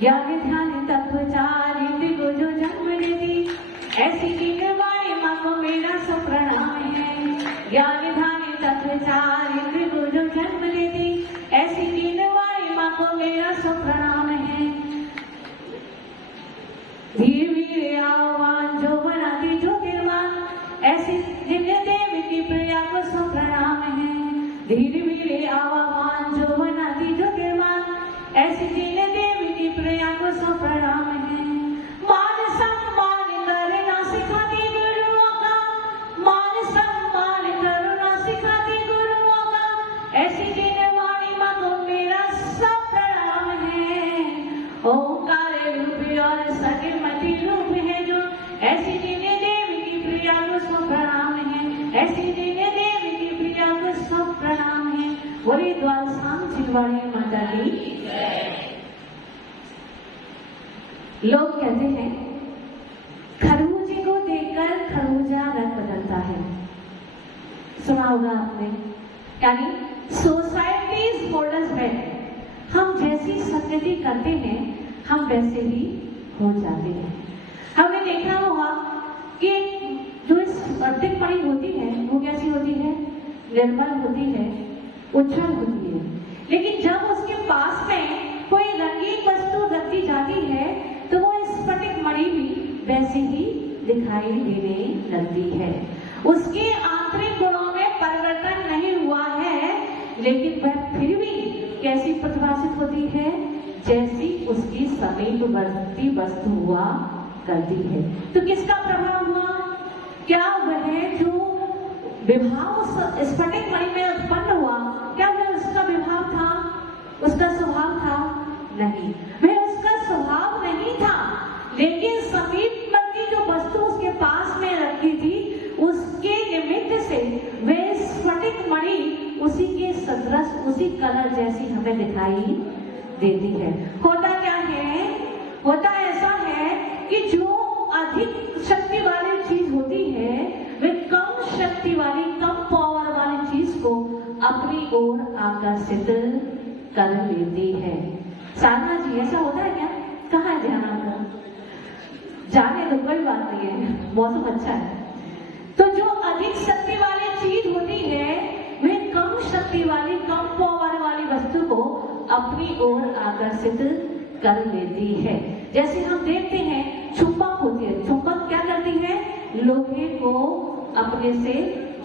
ज्ञान ध्यान तत्व चार इंद्र को जो जन्म देती, ऐसी कीन वाली माँ को मेरा सो प्रणाम है। ज्ञान ध्यान तत्व चार इंद्र को जो जन्म देती, ऐसी कीन वाली माँ को मेरा सो प्रणाम है। धीर वीर आह्वान जो बनाती ज्योतिर्मान, ऐसी दिव्य देवी की प्रिया को सो प्रणाम है। धीर वीर आह्वान जो बनाती ज्योतिर्मान, ऐसी दिव्य देवी की प्रिया को सो प्रणाम है। मान सम्मान करना सिखाती गुरुओं का, मान सम्मान करना सिखाती गुरुओं का, ऐसी जिन वाणी माँ को मेरा सो प्रणाम है। ओंकार रूप और सगमति रूप है जो, ऐसी जिन देवी की प्रिया को सो प्रणाम है। ऐसी जिन देवी की प्रिया को सो प्रणाम है। बोले द्वार शाम छिंदवाड़ी माता की। लोग कहते हैं खरबूजे को देखकर खरबूजा रंग बदलता है, सुना होगा आपने। यानी society is hold us back. हम जैसी संगति करते हैं हम वैसे ही हो जाते हैं। हमने देखा होगा कि जो स्फटिक मणि होती है वो कैसी होती है, निर्मल होती है, उज्जवल होती है। लेकिन जब उसके पास में कोई रंगीन वस्तु रखी जाती है तो वो स्फटिक मणि भी वैसे ही दिखाई देने लगती है। उसके आंतरिक गुणों में परिवर्तन नहीं हुआ है, लेकिन वह फिर भी कैसी प्रतिभाषित होती है, जैसी उसकी समीपवर्ती वस्तु हुआ करती है। तो किसका प्रभाव हुआ? क्या वह जो विभाव स्फटिक मणि में उत्पन्न हुआ, क्या वह उसका विभाव था, उसका स्वभाव था? नहीं, वह उसका स्वभाव नहीं था। लेकिन समीपवर्ती जो वस्तु उसके पास में रखी थी, उसके निमित्त से वह स्फटिक मणि उसी के सदृश, उसी कलर जैसी हमें दिखाई देती है। होता क्या है? होता ऐसा है कि जो अधिक शक्ति वाली चीज होती है वह कम शक्ति वाली, कम पावर वाली चीज को अपनी ओर आकर्षित कर लेती है। साधना जी, ऐसा होता है क्या? कहाँ है ध्यान आपका? जाने तो कोई बात नहीं है, मौसम अच्छा है। तो जो अधिक शक्ति वाली चीज होती है वह कम शक्ति वाली, कम पावर वाली वस्तु को अपनी ओर आकर्षित कर लेती है। जैसे हम देखते हैं चुंबक होती है, चुंबक क्या करती है? लोहे को अपने से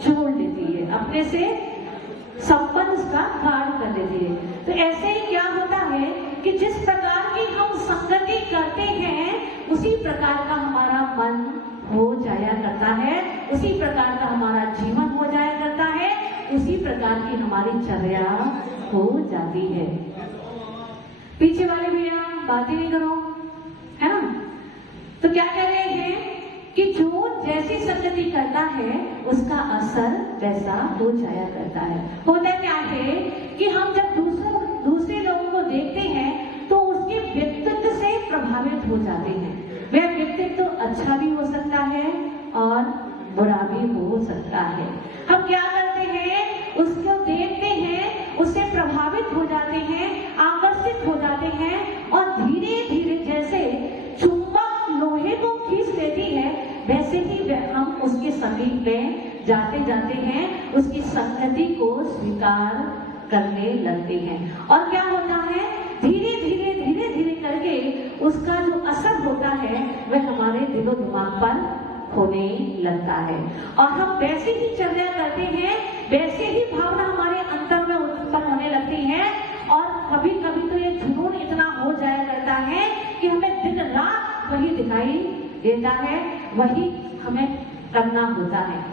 जोड़ लेती है, अपने से संबंध उसका गाढ़ कर लेती है। तो ऐसे ही क्या होता है कि जिस प्रकार की हम संगति करते हैं उसी प्रकार का हमारा मन हो जाया करता है, उसी प्रकार का हमारा जीवन हो जाया करता है, उसी प्रकार की हमारी चर्या हो जाती है। पीछे वाले भैया बात ही नहीं करो, है ना? तो क्या कह रहे हैं कि जो जैसी संगति करता है उसका असर वैसा हो जाया करता है। होता क्या है कि हम जब दूसरे लोगों को देखते हैं तो उसके व्यक्तित्व से प्रभावित हो जाते हैं। वह व्यक्तित्व अच्छा भी हो सकता है और बुरा भी हो सकता है। हम क्या करते हैं? उसको देखते हैं, उससे प्रभावित हो जाते हैं, आकर्षित हो जाते हैं और धीरे धीरे जैसे चुंबक लोहे को खींच लेती है वैसे ही हम उसके समीप में जाते जाते हैं, उसकी संगति को स्वीकार करने लगते हैं। और क्या होता है? धीरे धीरे धीरे धीरे करके उसका जो असर होता है वह हमारे दिलो दिमाग पर होने लगता है और हम वैसे ही चर्या करते हैं, वैसे ही भावना हमारे अंतर में उत्पन्न होने लगती है। और कभी कभी तो ये जुनून इतना हो जाया करता है कि हमें दिन रात वही दिखाई देता है, वही हमें करना होता है।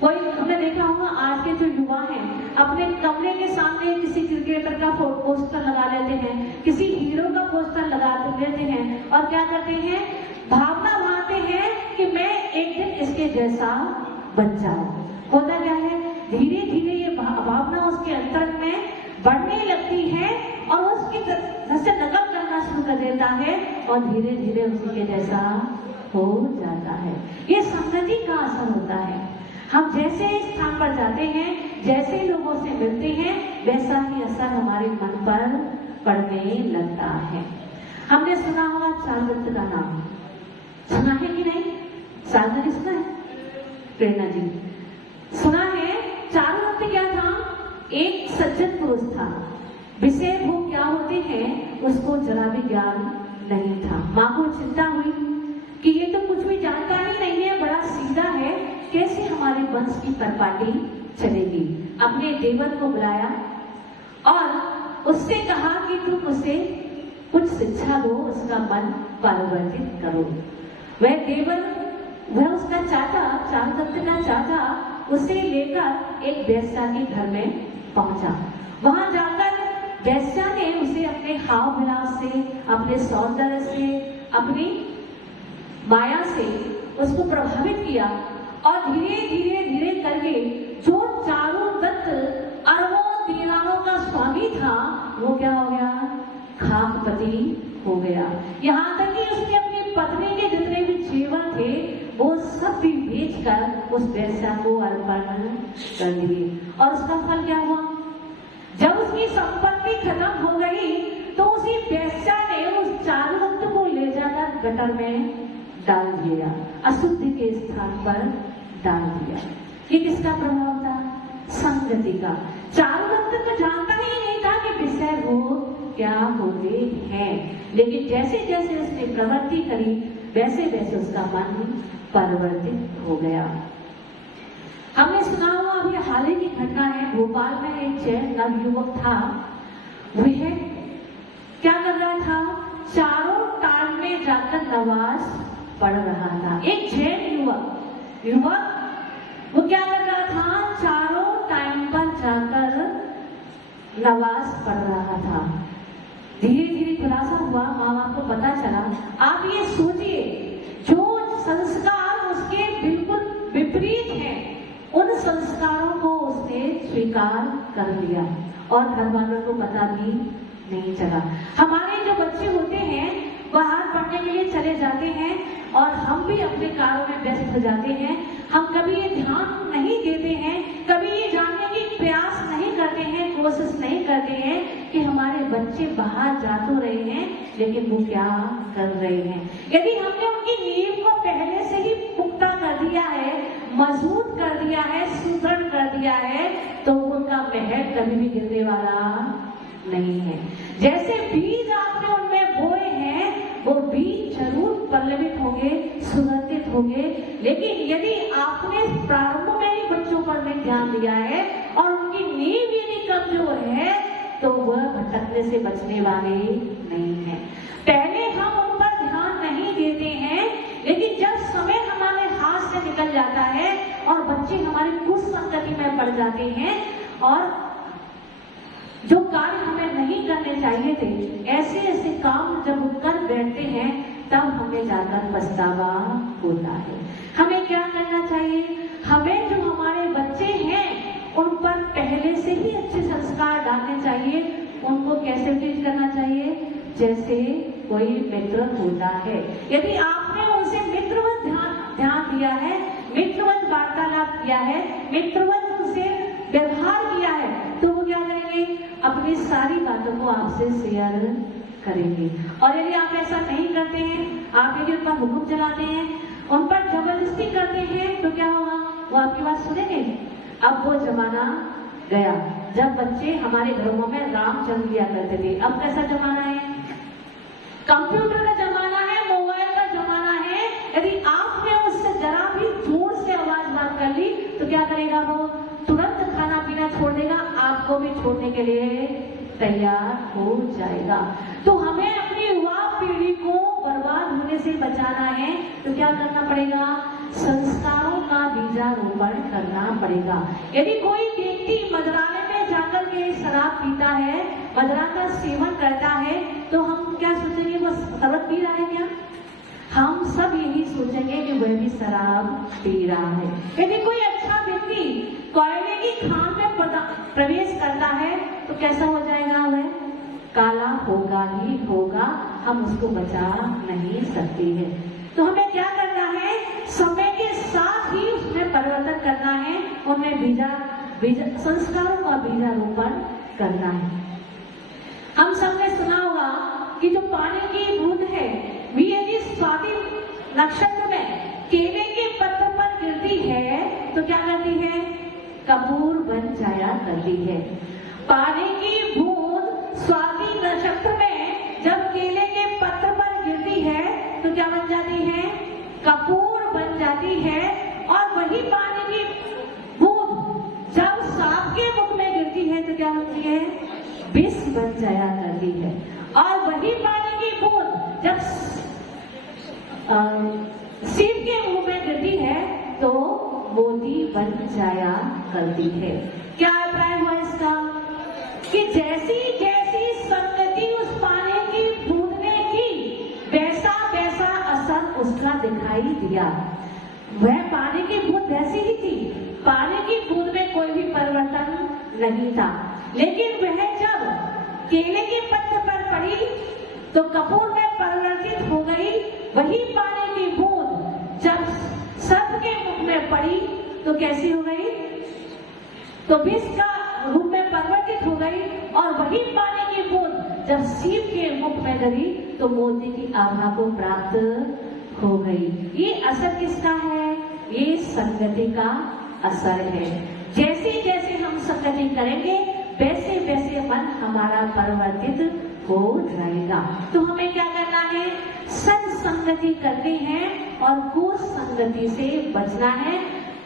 कोई हमने देखा होगा आज के जो युवा हैं अपने कमरे के सामने किसी क्रिकेटर का पोस्टर लगा लेते हैं, किसी हीरो का पोस्टर लगा लेते हैं और क्या करते हैं? भावना बनाते हैं कि मैं एक दिन इसके जैसा बन जाऊं। होता क्या है? धीरे धीरे ये भावना उसके अंतर में बढ़ने लगती है और उसकी जैसे नकल करना शुरू कर देता है और धीरे धीरे उसी के जैसा हो जाता है। ये संगति का असर होता है। हम जैसे स्थान पर जाते हैं, जैसे लोगों से मिलते हैं, वैसा ही असर हमारे मन पर पड़ने लगता है। हमने सुना होगा चारुदत्त का नाम, सुना है कि नहीं? साधना ने सुना है? प्रेरणा जी सुना है? चारुदत्त क्या था? एक सज्जन पुरुष था, विषय भोग क्या होते हैं उसको जरा भी ज्ञान नहीं था। माँ को चिंता हुई कि ये तो कुछ भी जानता ही नहीं है, बड़ा सीधा है, कैसे हमारे वंश की परपाटी चलेगी। अपने देवर को बुलाया और उससे कहा कि तुम उसे कुछ शिक्षा दो, उसका मन परिवर्तित करो। वह देवर, वह उसका चाचा, चारुदत्त का चाचा उसे लेकर एक वेश्या के घर में पहुंचा। वहां जाकर वेश्या ने उसे अपने हाव विलास से, अपने सौंदर्य से, अपनी माया से उसको प्रभावित किया और धीरे धीरे धीरे करके जो चारुदत्त अरबों दीनारों का स्वामी था वो क्या हो गया? खाकपति हो गया। यहाँ तक कि उसने अपनी पत्नी के जितने भी जेवर थे वो सब भी बेचकर उस वेश्या को अर्पण कर दिए। और उसका फल क्या हुआ? जब उसकी संपत्ति खत्म हो गई तो उसी वेश्या ने उस चारुदत्त को ले जाकर गटर में डाल दिया, अशुद्धि के स्थान पर डाल दिया। ये किसका प्रभाव था? संगति का। चारुदत्त तो जानता ही नहीं था कि विषय भोग क्या होते हैं, लेकिन जैसे जैसे उसने प्रवृत्ति करी वैसे वैसे उसका मन परिवर्तित हो गया। हमने सुना हुआ, अभी हाल ही की घटना है, भोपाल में एक जैन नवयुवक था। वह क्या कर रहा था? चारों टाइम में जाकर नमाज पढ़ रहा था। एक जैन युवक वो क्या कर रहा था? चारों टाइम पर जाकर नमाज पढ़ रहा था। धीरे धीरे खुलासा हुआ, माँ बाप को पता चला। आप ये सोचिए, जो संस्कार उसके बिल्कुल विपरीत हैं, उन संस्कारों को उसने स्वीकार कर लिया और घर वालों को पता भी नहीं चला। हमारे जो बच्चे होते हैं बाहर पढ़ने के लिए चले जाते हैं और हम भी अपने कार्यों में व्यस्त हो जाते हैं। हम कभी ये ध्यान नहीं देते हैं, कभी ये जानने की प्रयास नहीं करते हैं, कोशिश नहीं करते हैं कि हमारे बच्चे बाहर जा तो रहे हैं लेकिन वो क्या कर रहे हैं। यदि हमने उनकी नींव को पहले से ही पुख्ता कर दिया है, मजबूत कर दिया है, सुदृढ़ कर दिया है, तो उनका महल कभी भी गिरने वाला नहीं है। जैसे बीज आपने उनमें बोए हैं वो बीज जरूर पल्लवित होंगे, सुगंधित होंगे, लेकिन यदि आपने प्रारंभ में ही बच्चों पर में ध्यान दिया है और उनकी नींव यदि कमजोर है तो वह भटकने से बचने वाले नहीं है। पहले हम उन पर ध्यान नहीं देते हैं, लेकिन जब समय हमारे हाथ से निकल जाता है और बच्चे हमारी कुसंगति में पड़ जाते हैं और जो कार्य हमें नहीं करने चाहिए थे, ऐसे ऐसे काम जब कर बैठते हैं तब हमें जाकर पछतावा होता है। हमें क्या करना चाहिए? हमें जो हमारे बच्चे हैं उन पर पहले से ही अच्छे संस्कार डालने चाहिए। उनको कैसे ट्रीट करना चाहिए? जैसे कोई मित्र होता है। यदि आपने उनसे मित्रवत ध्यान दिया है, मित्रवत वार्तालाप किया है, मित्रवत उनसे व्यवहार किया है, तो वो क्या करेंगे? अपनी सारी बातों को आपसे शेयर करेंगे। और यदि आप ऐसा नहीं करते हैं, आप यदि उन पर हुक्म चलाते हैं, उन पर जबरदस्ती करते हैं, तो क्या होगा? वो आपकी बात सुनेंगे? अब वो जमाना गया जब बच्चे हमारे घरों में राम जन्म लिया करते थे। अब कैसा जमाना है? कंप्यूटर का जमाना है, मोबाइल का जमाना है। यदि आपने उससे जरा भी जोर से आवाज बात कर ली तो क्या करेगा? वो तुरंत खाना पीना छोड़ देगा, आपको भी छोड़ने के लिए तैयार हो जाएगा। तो हमें अपनी युवा पीढ़ी को बर्बाद होने से बचाना है तो क्या करना पड़ेगा? संस्कारों का बीजारोपण करना पड़ेगा। यदि कोई व्यक्ति मदिरालय में जाकर के शराब पीता है, मदिरा का सेवन करता है, तो हम क्या सोचेंगे? वो शराब पी रहा है क्या? हम सब यही सोचेंगे कि वह भी शराब पी रहा है। यदि कोई अच्छा व्यक्ति कोयले की खान में प्रवेश करता है तो कैसा हो जाएगा? वह काला होगा ही होगा, हम उसको बचा नहीं सकते हैं। तो हमें क्या करना है? समय के साथ ही उसमें परिवर्तन करना है, उनमें संस्कारों का बीजारोपण करना है। हम सबने सुना होगा कि जो पानी की है वे यदि स्वाति नक्षत्र में केले के पत्ते पर गिरती है तो क्या करती है? कपूर बन जाया करती है। पानी की बूंद स्वाति नक्षत्र में जब केले के पत्ते पर गिरती है तो क्या बन जाती है? कपूर बन जाती है। और वही पानी की बूंद जब सांप के मुख में गिरती है तो क्या बनती है? विष बन जाया करती है। और वही पानी की बूंद जब सीप के मुंह में गिरती है तो मोती बन जाया करती है। क्या अभिप्राय हुआ इसका? कि जैसी जैसी संगति उस पानी की बूंद ने की वैसा वैसा असर उसका दिखाई दिया। वह पानी की बूंद वैसी ही थी, पानी की बूंद में कोई भी परिवर्तन नहीं था, लेकिन वह जब केले के पत्ते पर पड़ी तो कपूर में परिवर्तित हो गई। वही पानी की बूंद जब सर्प के मुख में पड़ी तो कैसी हो गई? तो विष का रूप में परिवर्तित हो गई। और वही पानी की बूंद जब सीप के मुख में गिरी तो मोती की आभा को प्राप्त हो गई। ये असर किसका है? ये संगति का असर है। जैसे जैसे हम संगति करेंगे वैसे वैसे मन हमारा परिवर्तित हो जाएगा। तो हमें क्या करना है? सत्संगति करनी है और कुसंगति से बचना है।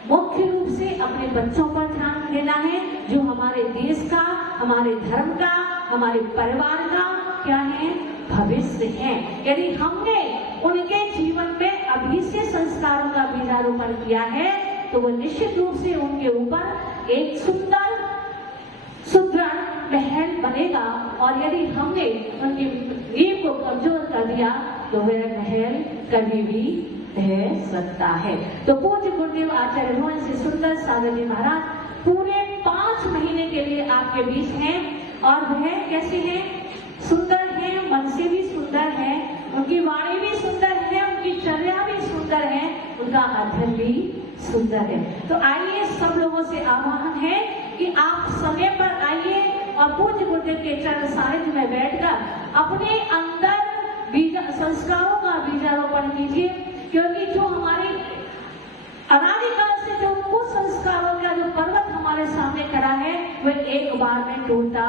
मुख्य रूप से अपने बच्चों पर ध्यान देना है, जो हमारे देश का, हमारे धर्म का, हमारे परिवार का क्या है? भविष्य है। यदि हमने उनके जीवन में अभी से संस्कारों का बीजारोपण किया है तो वो निश्चित रूप से उनके ऊपर एक सुंदर सुदृढ़ महल बनेगा। और यदि हमने उनकी नींव को कमजोर कर दिया तो वह महल कभी भी ढह सकता है। तो पूज्य गुरुदेव आचार्य भगवान श्री सुंदर सागर जी महाराज पूरे 5 महीने के लिए आपके बीच हैं। और वह कैसे हैं? सुंदर है, मन से भी सुंदर है, उनकी वाणी भी सुंदर है, उनकी चर्या भी सुंदर है, उनका अध्ययन भी सुंदर है। तो आइए सब लोगों से आह्वान है कि आप समय पर आइए और पूज्य गुरुदेव के चरण सानिध्य में बैठकर अपने अंदर संस्कारों का बीजारोपण कीजिए। क्योंकि जो हमारी अनादिकाल से जो कुसंस्कारों का जो पर्वत हमारे सामने खड़ा है वह एक बार में टूटता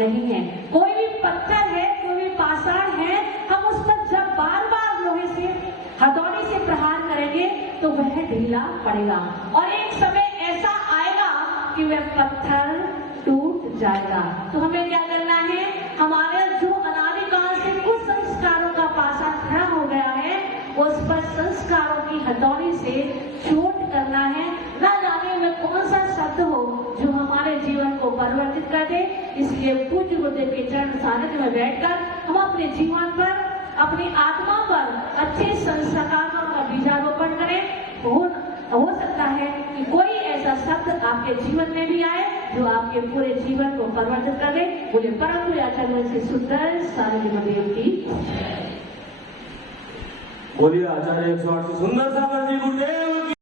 नहीं है। कोई भी पत्थर है, कोई भी पाषाण है, हम उस पर जब बार बार लोहे से, हथौड़ी से प्रहार करेंगे तो वह ढीला पड़ेगा और एक समय ऐसा आएगा कि वह पत्थर टूट जाएगा। तो हमें क्या करना है? हमारे जो अनादिकाल से कुछ संस्कारों का पासा खड़ा हो गया है उस पर संस्कारों की हथौड़ी से चोट करना है। ना जाने में कौन सा शब्द हो जो हमारे जीवन को परिवर्तित कर दे। इसलिए पूज्य गुरुदेव के चरण सानिध्य में बैठकर हम अपने जीवन पर, अपनी आत्मा पर अच्छे संस्कारों का बीजारोपण करें। हो सकता है कि कोई ऐसा शब्द आपके जीवन में भी आए जो आपके पूरे जीवन को परिवर्तित कर दे। बोले परम पूज्य आचार्य श्री सुंदर सागर गुरुदेव की। बोलिए आचार्य 108 सुंदर सागर जी गुरुदेव।